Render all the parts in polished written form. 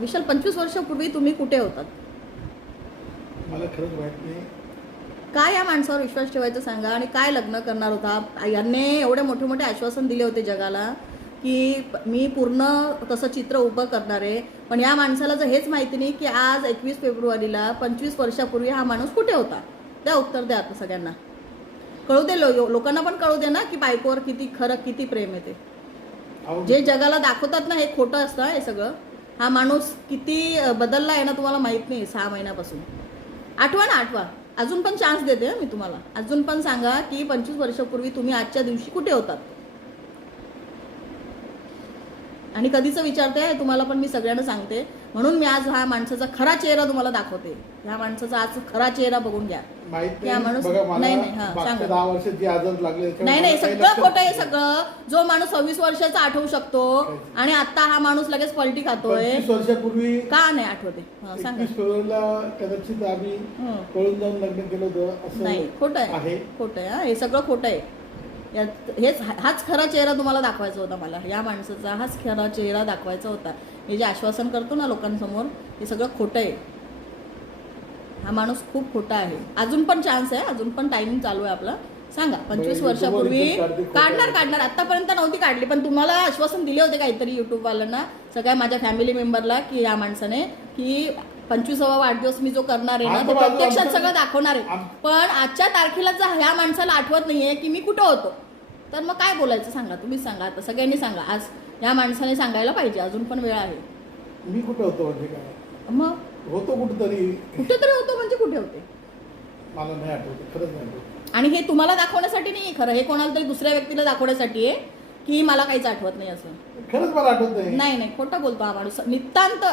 विशाल 25 वर्षापूर्वी तुम्ही कुठे होतात? मला खरंच माहित नाही. काय या माणसावर विश्वास ठेवायचा सांगा. आणि काय लग्न करणार होता? यांनी एवढे मोठे मोठे आश्वासन दिले होते जगाला की मी पूर्ण तसं चित्र उभं करणार आहे. पण या माणसाला जर हेच माहिती नाही की आज 21 फेब्रुवारीला 25 वर्षापूर्वी हा माणूस कुठे होता. द्या उत्तर द्या आता सगळ्यांना. कळू दे, लोकांना पण कळू दे ना की बायकोवर किती खरं किती प्रेम आहे ते. जे जगाला दाखवतात ना हे खोटं असतं हे सगळं. हा माणूस किती बदलला आहे ना तुम्हाला माहीत नाही 6 महिन्यापासून. आठवा ना, आठवा. अजून पण चान्स देते मी तुम्हाला. अजून पण सांगा की 25 वर्षापूर्वी तुम्ही आजच्या दिवशी कुठे होतात. आणि कधीच विचारते तुम्हाला पण मी सगळ्यांना सांगते. म्हणून मी आज हा माणसाचा खरा चेहरा तुम्हाला दाखवते. ह्या माणसाचा आज खरा चेहरा बघून घ्या. माहित माणूस नाही सांगा 10 वर्ष जी आजार लागले नाही सगळं खोटं आहे सगळं. जो माणूस 26 वर्षाचा आठवू शकतो आणि आता हा माणूस लगेच पलटी खातोय. 25 वर्षापूर्वी का नाही आठवते सांगा. 21 फेब्रुवारीला कदाचित आम्ही पळून जाऊन लग्न केलं होतं असं नाही. खोटं आहे, खोटं आहे. हे सगळं खोटं आहे. हाच खरा चेहरा तुम्हाला दाखवायचा होता मला. या माणसाचा हाच खरा चेहरा दाखवायचा होता. हे जे आश्वासन करतो ना लोकांसमोर हे सगळं खोटं आहे. हा माणूस खूप खोटा आहे. अजून पण चान्स आहे, अजून पण टाइमिंग चालू आहे आपला. सांगा 25 वर्षापूर्वी काढणार आतापर्यंत नव्हती काढली. पण तुम्हाला आश्वासन दिले होते काहीतरी युट्यूबवाल्यांना सगळ्या माझ्या फॅमिली मेंबरला की या माणसाने की 25वा वाढदिवस मी जो करणार आहे ना ते प्रत्यक्षात सगळं दाखवणार आहे. पण आजच्या तारखेला जर ह्या माणसाला आठवत नाहीये की मी कुठं होतो तर मग काय बोलायचं सांगा. तुम्हीच सांगा आता. सगळ्यांनी सांगा. आज या माणसाने सांगायला पाहिजे. अजून पण वेळ आहे. मी कुठे होतो म्हणजे काय मग होतो कुठेतरी होतो म्हणजे कुठे होते मला नाही आठवत. खरंच नाही आठवत. आणि हे तुम्हाला दाखवण्यासाठी नाही खरं. हे कोणाला तरी दुसऱ्या व्यक्तीला दाखवण्यासाठी आहे की मला काहीच आठवत नाही असं. खरंच मला आठवत नाही. नाही खोटं बोलतो हा माणूस. नितांत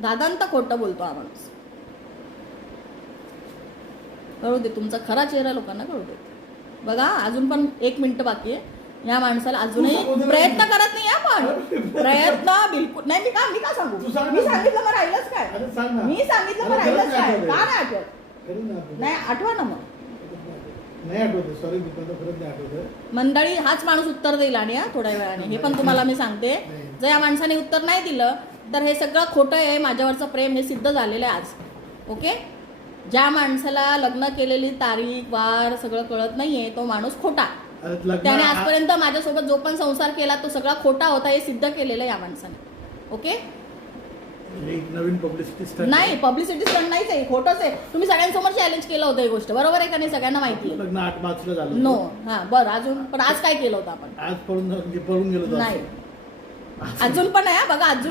दादांत खोटं बोलतो हा माणूस. कळू दे तुमचा खरा चेहरा लोकांना कळू दे. बघा अजून पण 1 मिनिट बाकी आहे. या माणसाला अजूनही प्रयत्न करत नाही. आपण प्रयत्न बिलकुल नाही. मी का सांगू. मी सांगितलं मग राहिलंच काय. मी सांगितलं मग राहिलंच काय. का नाही आठवत. नाही आठवा ना मग. नाही आठवत. सॉरी मित्रांनो खरंच नाही आठवत. मंडळी हाच माणूस उत्तर देईल आणि थोड्या वेळाने. हे पण तुम्हाला मी सांगते. जर या माणसाने उत्तर नाही दिलं तर हे सगळं खोटं आहे. माझ्यावरचं प्रेम हे सिद्ध झालेलं आहे आज. ओके. ज्या माणसाला लग्न केलेली तारीख वार सगळं कळत नाहीये तो माणूस खोटा. त्याने आजपर्यंत माझ्यासोबत जो पण संसार केला तो सगळा खोटा होता हे सिद्ध केलेलं या माणसाने. ओके. नवीन पब्लिसिटी स्टंट नाही. पब्लिसिटी स्टंट नाहीच आहे. खोटंच आहे. तुम्ही सगळ्यांसमोर चॅलेंज केलं होतं ही गोष्ट. बरोबर आहे का नाही. सगळ्यांना माहिती आहे. लग्न 8 मार्चला झालं. नो. हा बरं. अजून पण आज काय केलं होतं आपण. आज पळून गेलो नाही. अजून पण आहे बघा. अजून